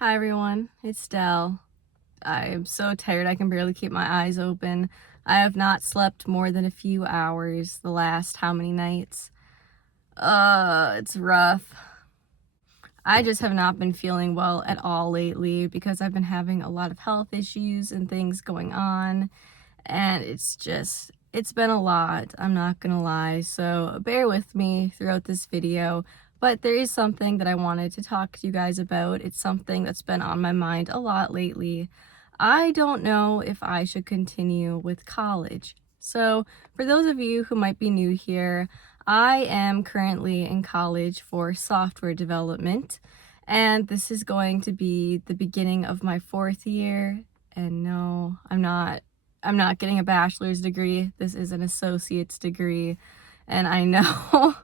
Hi everyone, it's Del. I am so tired I can barely keep my eyes open. I have not slept more than a few hours the last how many nights? It's rough. I just have not been feeling well at all lately because I've been having a lot of health issues and things going on, and it's been a lot, I'm not gonna lie, so bear with me throughout this video. But there is something that I wanted to talk to you guys about. It's something that's been on my mind a lot lately. I don't know if I should continue with college. So, for those of you who might be new here, I am currently in college for software development, and this is going to be the beginning of my 4th year. And no, I'm not getting a bachelor's degree. This is an associate's degree. And I know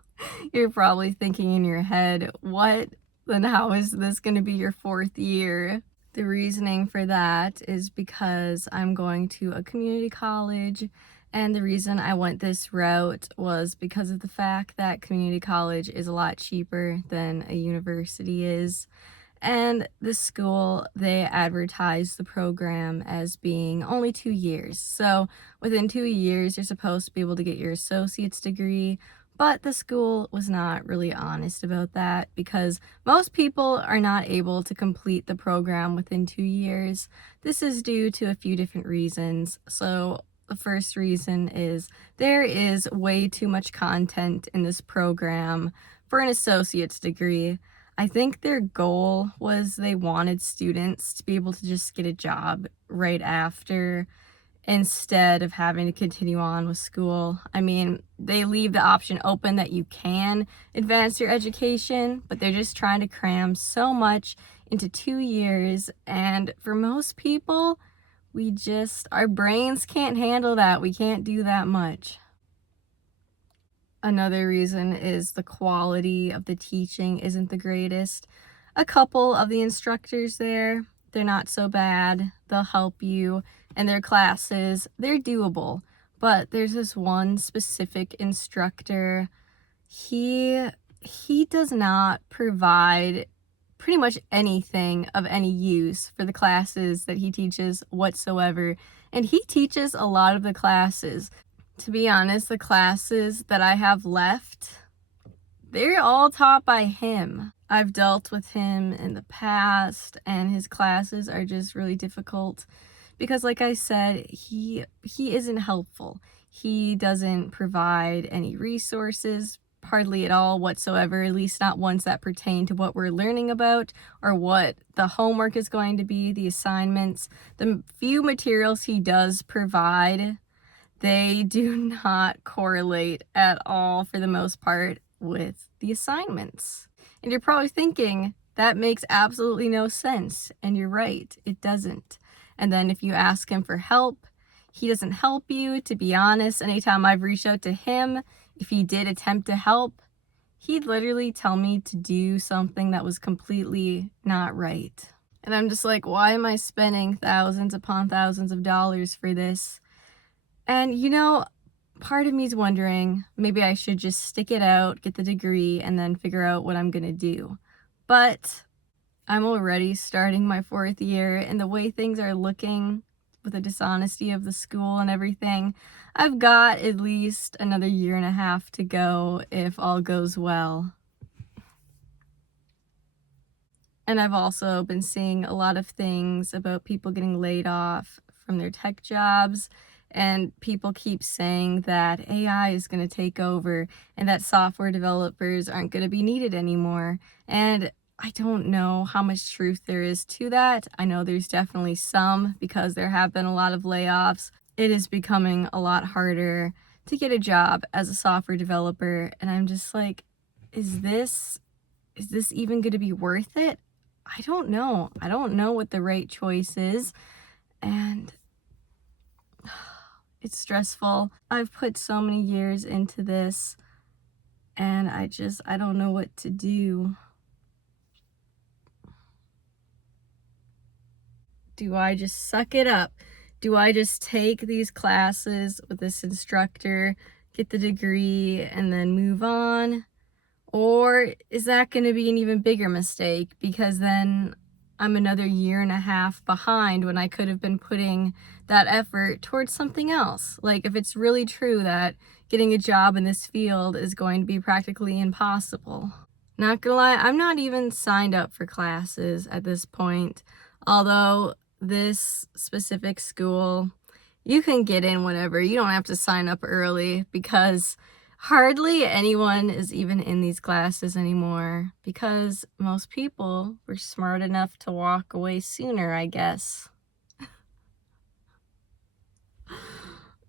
you're probably thinking in your head, what? Then how is this going to be your 4th year? The reasoning for that is because I'm going to a community college, and the reason I went this route was because of the fact that community college is a lot cheaper than a university is. And this school, they advertise the program as being only 2 years. So within 2 years, you're supposed to be able to get your associate's degree. But the school was not really honest about that because most people are not able to complete the program within 2 years. This is due to a few different reasons. So the first reason is there is way too much content in this program for an associate's degree. I think their goal was they wanted students to be able to just get a job right after instead of having to continue on with school. I mean, they leave the option open that you can advance your education, but they're just trying to cram so much into 2 years. And for most people, our brains can't handle that. We can't do that much. Another reason is the quality of the teaching isn't the greatest. A couple of the instructors there, they're not so bad. They'll help you, and their classes, they're doable. But there's this one specific instructor. He does not provide pretty much anything of any use for the classes that he teaches whatsoever. And he teaches a lot of the classes. To be honest, the classes that I have left, they're all taught by him. I've dealt with him in the past, and his classes are just really difficult because, like I said, he isn't helpful. He doesn't provide any resources, hardly at all whatsoever, at least not ones that pertain to what we're learning about or what the homework is going to be, the assignments. The few materials he does provide, they do not correlate at all for the most part with the assignments. And you're probably thinking, that makes absolutely no sense. And you're right, it doesn't. And then if you ask him for help, he doesn't help you. To be honest, anytime I've reached out to him, if he did attempt to help, he'd literally tell me to do something that was completely not right. And I'm just like, why am I spending thousands upon thousands of dollars for this? And part of me is wondering, maybe I should just stick it out, get the degree, and then figure out what I'm gonna do. But I'm already starting my 4th year, and the way things are looking with the dishonesty of the school and everything, I've got at least another 1.5 years to go if all goes well. And I've also been seeing a lot of things about people getting laid off from their tech jobs, and people keep saying that AI is going to take over and that software developers aren't going to be needed anymore. And I don't know how much truth there is to that. I know there's definitely some because there have been a lot of layoffs. It is becoming a lot harder to get a job as a software developer, and I'm just like, is this even going to be worth it? I don't know. I don't know what the right choice is, and it's stressful. I've put so many years into this, and I don't know what to do. Do I just suck it up? Do I just take these classes with this instructor, get the degree, and then move on? Or is that going to be an even bigger mistake? Because then I'm another year and a half behind when I could have been putting that effort towards something else. Like, if it's really true that getting a job in this field is going to be practically impossible. Not gonna lie, I'm not even signed up for classes at this point. Although this specific school, you can get in whenever. You don't have to sign up early because hardly anyone is even in these classes anymore because most people were smart enough to walk away sooner, I guess.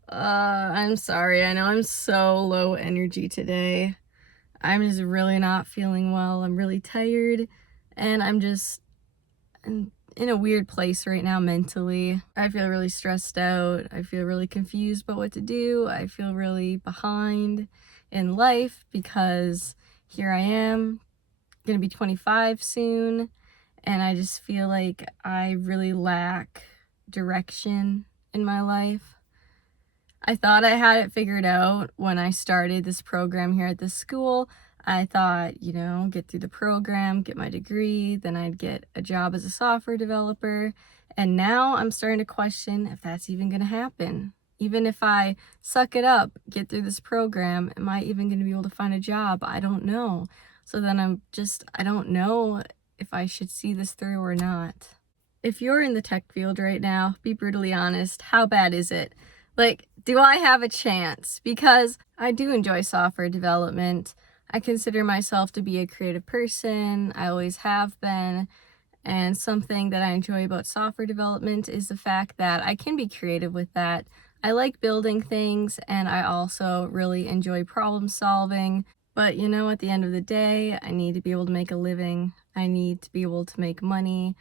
I'm sorry. I know I'm so low energy today. I'm just really not feeling well. I'm really tired, and I'm just in a weird place right now mentally. I feel really stressed out. I feel really confused about what to do. I feel really behind in life because here I am, gonna be 25 soon, and I just feel like I really lack direction in my life. I thought I had it figured out when I started this program here at this school. I thought, get through the program, get my degree, then I'd get a job as a software developer. And now I'm starting to question if that's even going to happen. Even if I suck it up, get through this program, am I even going to be able to find a job? I don't know. So then I don't know if I should see this through or not. If you're in the tech field right now, be brutally honest, how bad is it? Like, do I have a chance? Because I do enjoy software development. I consider myself to be a creative person. I always have been. And something that I enjoy about software development is the fact that I can be creative with that. I like building things, and I also really enjoy problem solving. But at the end of the day, I need to be able to make a living. I need to be able to make money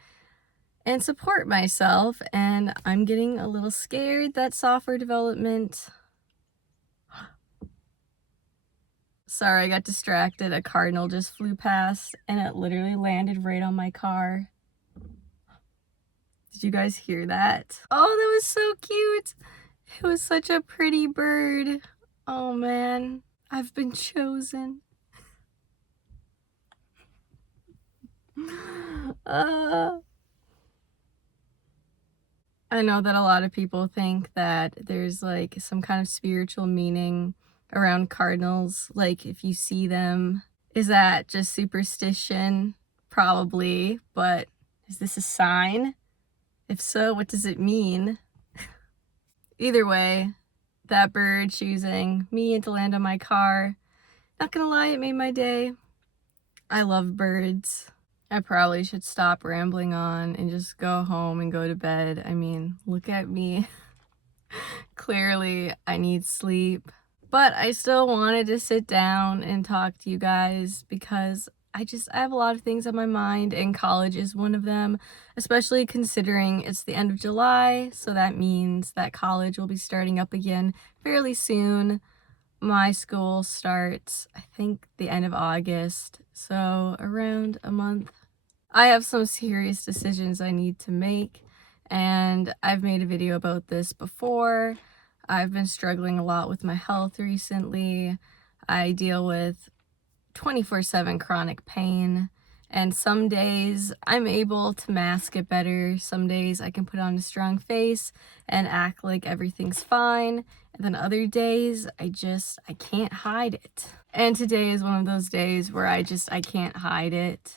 and support myself, and I'm getting a little scared that software development... Sorry, I got distracted. A cardinal just flew past, and it literally landed right on my car. Did you guys hear that? Oh, that was so cute. It was such a pretty bird. Oh man, I've been chosen. I know that a lot of people think that there's like some kind of spiritual meaning around cardinals. Like, if you see them, is that just superstition? Probably, but is this a sign? If so, what does it mean? Either way, that bird choosing me to land on my car, not gonna lie, it made my day. I love birds. I probably should stop rambling on and just go home and go to bed. I mean, look at me. Clearly, I need sleep. But I still wanted to sit down and talk to you guys because I have a lot of things on my mind, and college is one of them, especially considering it's the end of July, so that means that college will be starting up again fairly soon. My school starts, I think, the end of August, so around a month. I have some serious decisions I need to make, and I've made a video about this before. I've been struggling a lot with my health recently. I deal with 24/7 chronic pain, and some days I'm able to mask it better. Some days I can put on a strong face and act like everything's fine, and then other days I can't hide it. And today is one of those days where I can't hide it.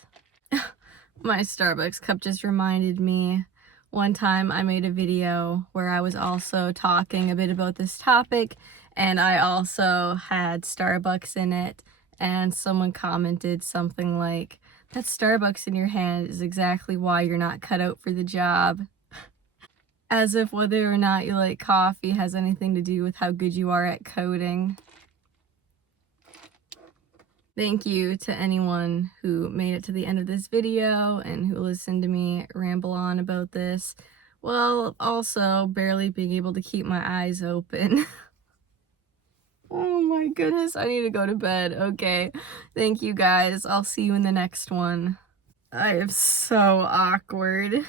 My Starbucks cup just reminded me. One time I made a video where I was also talking a bit about this topic, and I also had Starbucks in it, and someone commented something like, "That Starbucks in your hand is exactly why you're not cut out for the job." As if whether or not you like coffee has anything to do with how good you are at coding. Thank you to anyone who made it to the end of this video and who listened to me ramble on about this, while also barely being able to keep my eyes open. Oh my goodness, I need to go to bed. Okay, thank you guys. I'll see you in the next one. I am so awkward.